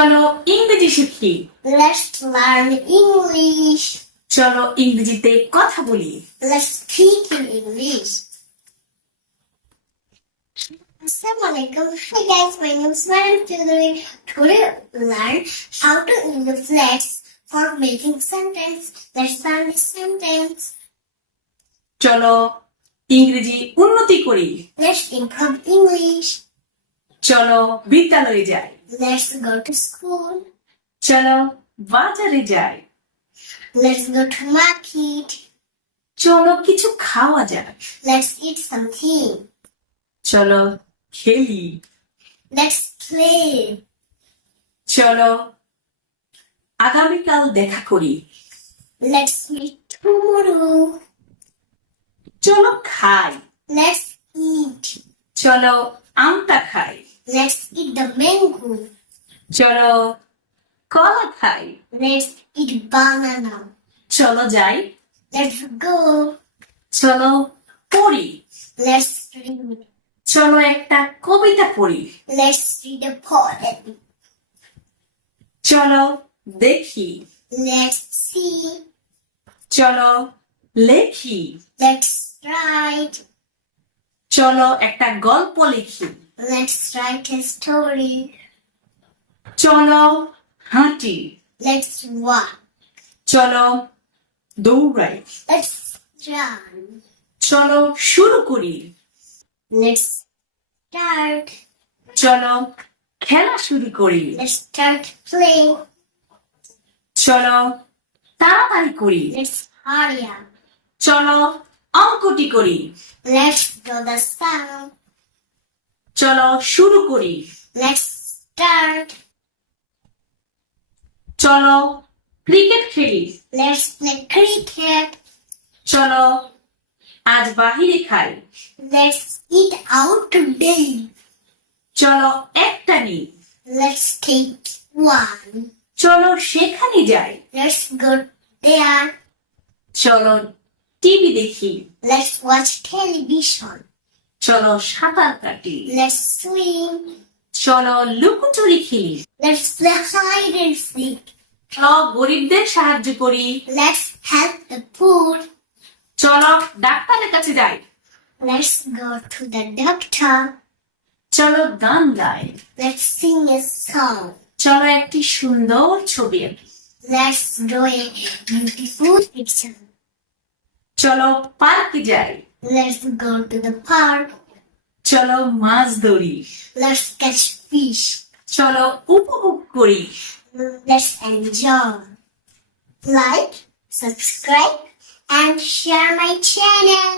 চলো ইংরেজি শিখি Let's learn English. চলো ইংরেজিতে কথা বলি Let's speak in English. Assalamualaikum. Hey guys, my name is Madam Chudhary. Today learn how to use the flex for making sentence. Let's learn this sentence. চলো ইংরেজি উন্নতি করি Let's improve English. চলো বিদ্যালয়ে যাই। চলো বাজারে যাই। লেটস গো টু মার্কেট চলো কিছু খাওয়া যায় লেটস ইট সামথিং চলো খেলি। লেটস প্লে চলো আগামীকাল দেখা করি। লেটস মিট টুমরো চলো খাই। লেটস ইট চলো আমটা খাই। Let's eat the mango. চলো কলা খাই Let's eat banana. চলো যাই Let's go. চলো পড়ি Let's read. চলো একটা কবিতা পড়ি Let's read a poem. চলো দেখি Let's see. চলো লেখি Let's write. চলো একটা গল্প লিখি Let's write a story. চলো হাঁটি Let's walk. চলো দৌড়াই Let's run. চলো শুরু করি Let's start. চলো খেলা শুরু করি Let's start playing. চলো তাড়াতাড়ি করি Let's hurry up. চলো অঙ্কটি করি Let's do the song. চলো শুরু করি। চলো ক্রিকেট খেলি। চলো আজ বাহিরে খাই। ইট আউট চলো একটা নি চলো সেখানে যাই। চলো টিভি দেখি। লেটস ওয়াচ টেলিভিশন চলো সাঁতার কাটি Let's swim. চলো লুকোচুরি খেলি Let's play hide and seek. চলো গরিবদের সাহায্য করি Let's help the poor. চলো ডাক্তারের কাছে যাই Let's go to the doctor. চলো গান গাই Let's sing a song. চলো একটি সুন্দর ছবি আঁকি Let's draw a beautiful picture. চলো পার্কে যাই Let's go to the park. চলো মাছ ধরি Let's catch fish. চলো উপভোগ করি Let's enjoy. Like, subscribe, and share my channel.